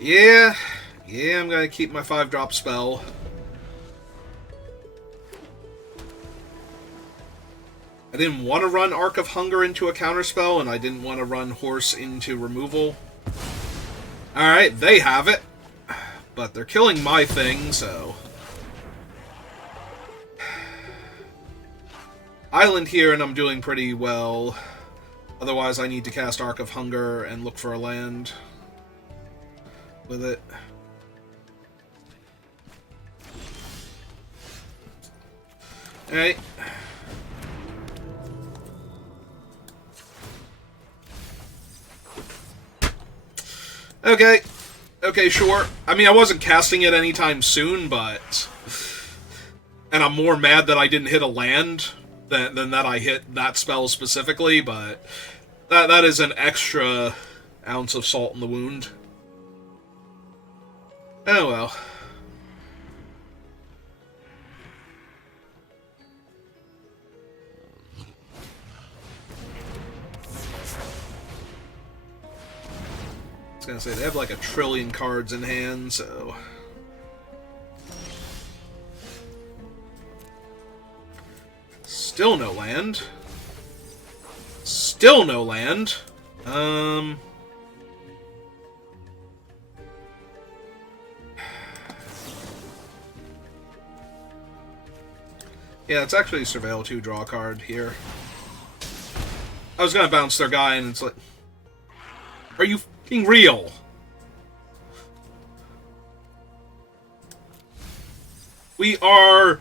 Yeah, I'm gonna keep my 5-drop spell. didn't want to run Arc of Hunger into a counterspell, and I didn't want to run Horse into removal. Alright, they have it. But they're killing my thing, so... Island here, and I'm doing pretty well. Otherwise, I need to cast Arc of Hunger and look for a land with it. Alright. Okay. Okay, sure. I mean, I wasn't casting it anytime soon, but... And I'm more mad that I didn't hit a land than that I hit that spell specifically, but... That is an extra ounce of salt in the wound. Oh well. I was gonna say, they have like 1 trillion cards in hand, so... Still no land. Still no land. Yeah, it's actually Surveil 2 draw card here. I was gonna bounce their guy, and it's like... Are you f***ing real? We are...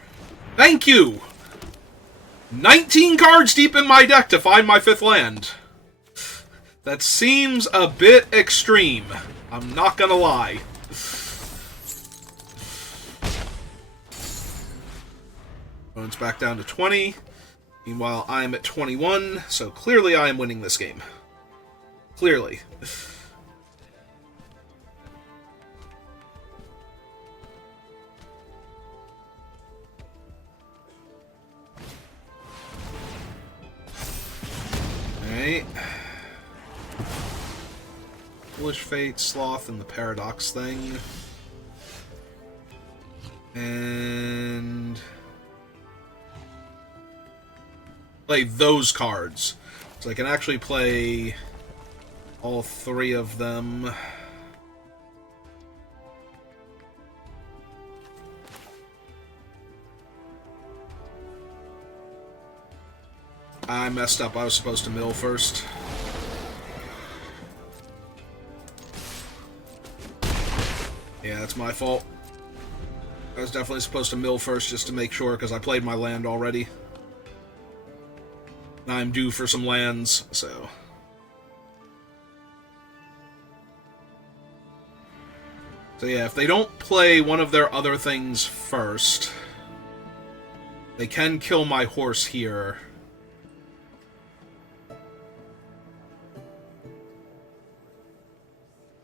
Thank you! 19 cards deep in my deck to find my 5th land. That seems a bit extreme. I'm not gonna lie. Opponent's back down to 20. Meanwhile, I'm at 21, so clearly I am winning this game. Clearly. Alright. Foolish Fate, Sloth, and the Paradox thing. And... play those cards. So I can actually play all 3 of them. I messed up. I was supposed to mill first. Yeah, that's my fault. I was definitely supposed to mill first just to make sure, because I played my land already. I'm due for some lands, so... So yeah, if they don't play one of their other things first, they can kill my horse here.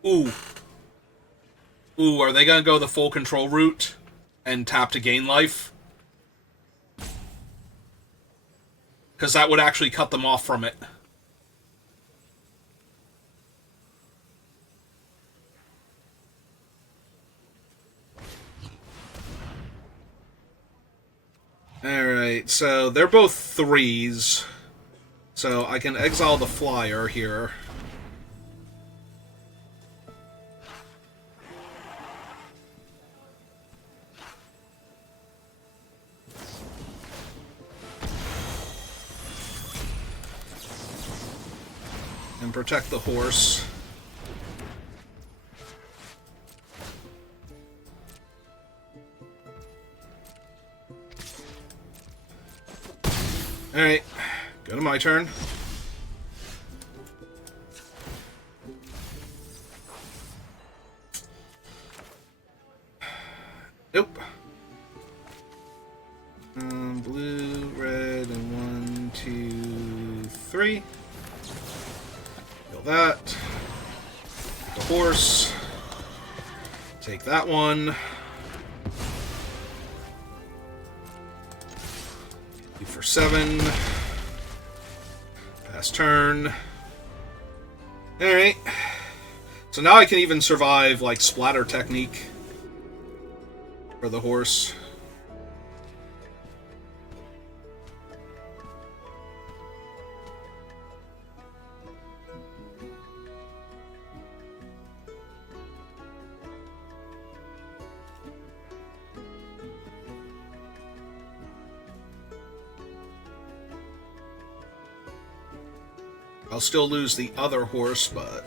Ooh. Ooh, are they gonna go the full control route and tap to gain life? Because that would actually cut them off from it. Alright, so they're both 3s. So I can exile the flyer here. And protect the horse. Alright, go to my turn. Nope. Blue, red, and 1, 2, 3. Kill that. The horse. Take that one. For 7. Pass turn. Alright. So now I can even survive, like, splatter technique for the horse. I'll still lose the other horse, but...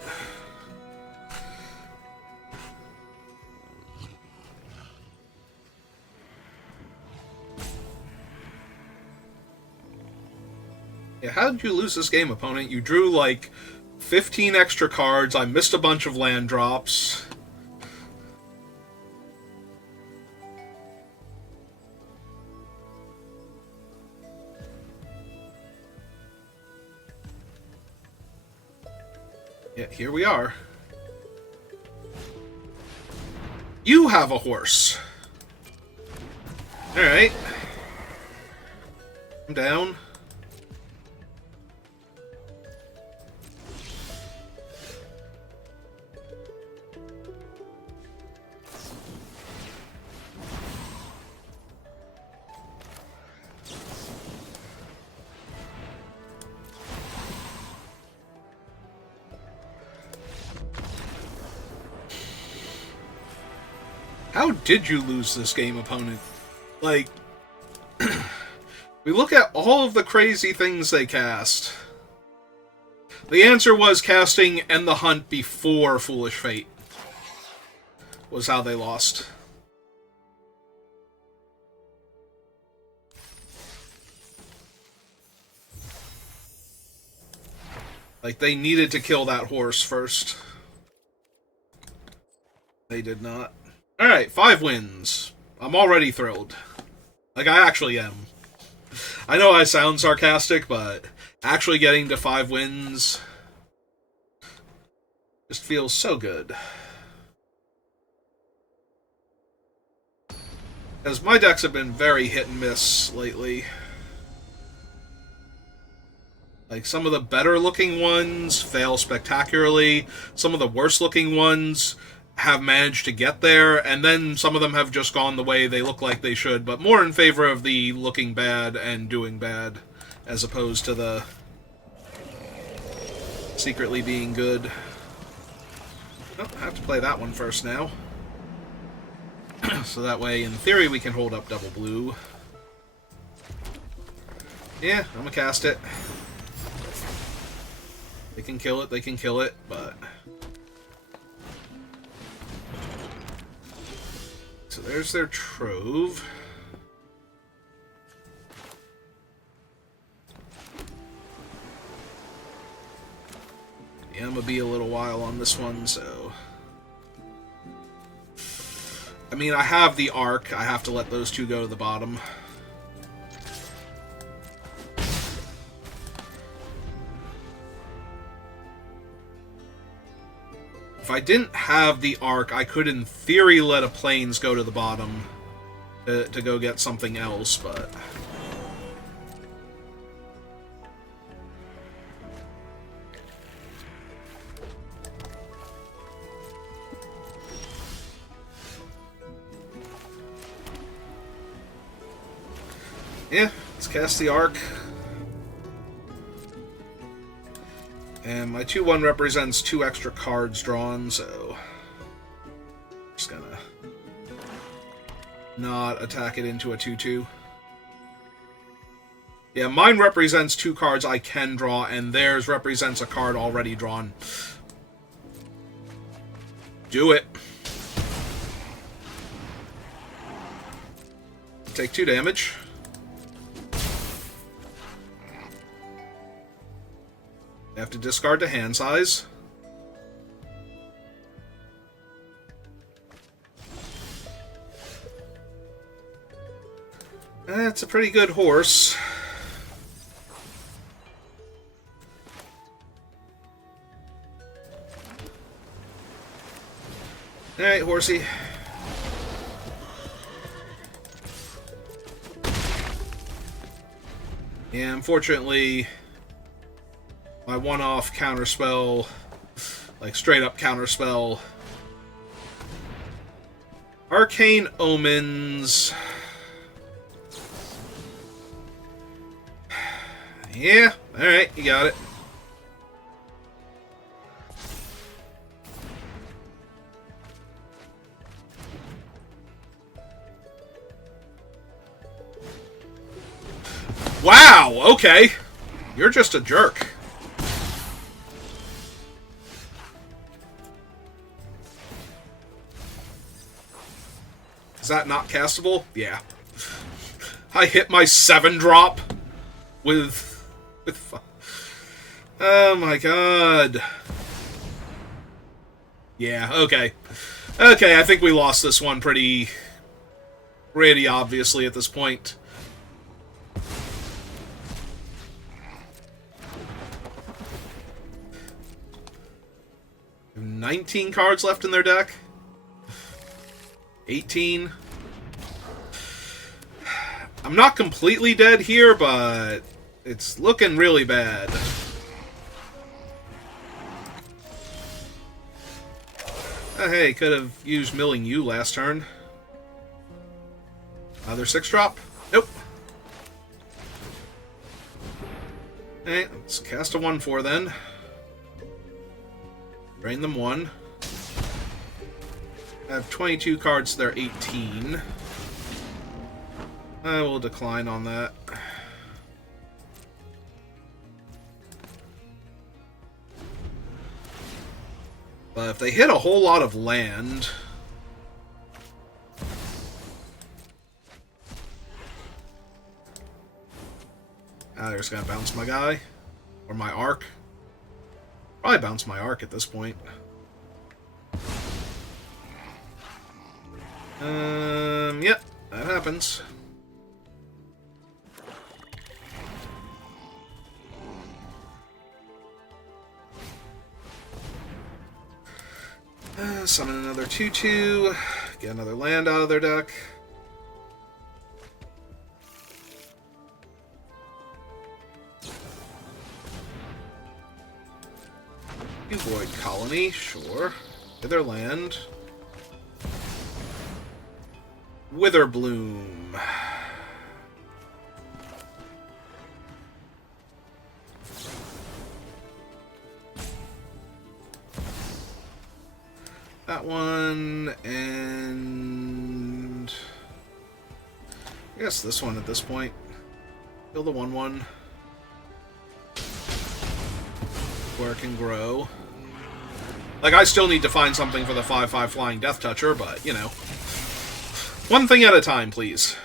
Yeah, how did you lose this game, opponent? You drew, like, 15 extra cards, I missed a bunch of land drops. Yeah, here we are. You have a horse. Alright. I'm down. How did you lose this game, opponent? Like, we look at all of the crazy things they cast. The answer was casting End the Hunt before Foolish Fate. Was how they lost. Like, they needed to kill that horse first. They did not. Alright, 5 wins. I'm already thrilled. Like, I actually am. I know I sound sarcastic, but actually getting to 5 wins just feels so good. Because my decks have been very hit and miss lately. Like, some of the better looking ones fail spectacularly. Some of the worse looking ones have managed to get there, and then some of them have just gone the way they look like they should, but more in favor of the looking bad and doing bad, as opposed to the secretly being good. Oh, I have to play that one first now. So that way, in theory, we can hold up double blue. Yeah, I'm gonna cast it. They can kill it, but... So there's their Trove. Yeah, I'm gonna be a little while on this one, so... I mean, I have the Arc. I have to let those two go to the bottom. If I didn't have the Arc, I could, in theory, let a Plains go to the bottom to go get something else, but... Yeah, let's cast the Arc. And my 2-1 represents 2 extra cards drawn, so... just gonna... not attack it into a 2-2. Yeah, mine represents 2 cards I can draw, and theirs represents a card already drawn. Do it. Take 2 damage. I have to discard to hand size. That's a pretty good horse. Alright, horsey. Yeah, unfortunately... my one-off counterspell, like straight-up counterspell. Arcane Omens. Yeah, alright, you got it. Wow, okay. You're just a jerk. Is that not castable? Yeah. I hit my 7-drop with... Oh my god. Yeah, okay. Okay, I think we lost this one pretty obviously at this point. 19 cards left in their deck. 18. I'm not completely dead here, but it's looking really bad. Oh, hey, could have used Milling You last turn. Another 6-drop? Nope. Hey, let's cast a 1/4 then. Drain them 1. I have 22 cards, they're 18. I will decline on that. But if they hit a whole lot of land... they're just gonna bounce my guy. Or my arc. Probably bounce my arc at this point. Yep, that happens. Summon another 2/2. Get another land out of their deck. Void Colony, sure. Get their land. Witherbloom. That one, and... I guess this one at this point. Kill the 1/1. Where it can grow. Like, I still need to find something for the 5/5 Flying Death Toucher, but, you know. One thing at a time, please.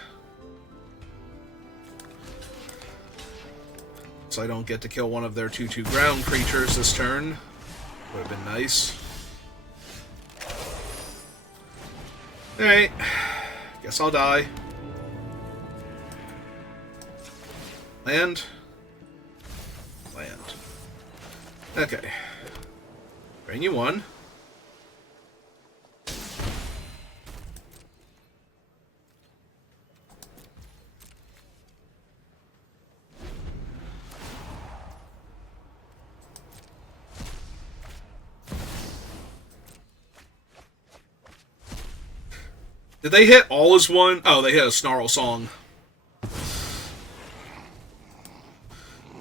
So I don't get to kill one of their 2/2 ground creatures this turn. Would have been nice. Alright. Guess I'll die. Land. Land. Okay. Bring you 1. Did they hit all as one? Oh, they hit a Snarl Song.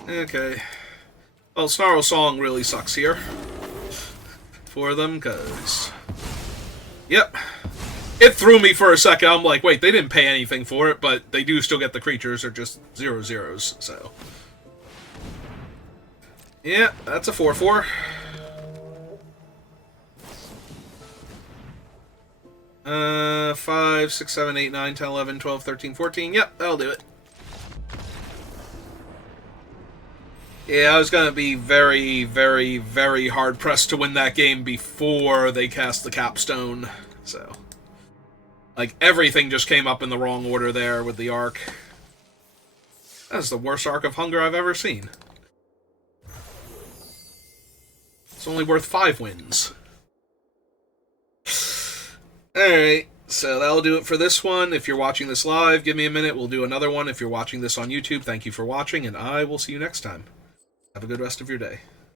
Okay. Well, Snarl Song really sucks here. For them, because... Yep. It threw me for a second. I'm like, wait, they didn't pay anything for it, but they do still get the creatures. They're just 0/0s, so... Yeah, that's a 4/4. Uh, 5, 6, 7, 8, 9, 10, 11, 12, 13, 14. Yep, that'll do it. Yeah, I was going to be very, very, very hard-pressed to win that game before they cast the capstone. So, like, everything just came up in the wrong order there with the arc. That's the worst Arc of Hunger I've ever seen. It's only worth 5 wins. Alright, so that'll do it for this one. If you're watching this live, give me a minute. We'll do another one. If you're watching this on YouTube, thank you for watching, and I will see you next time. Have a good rest of your day.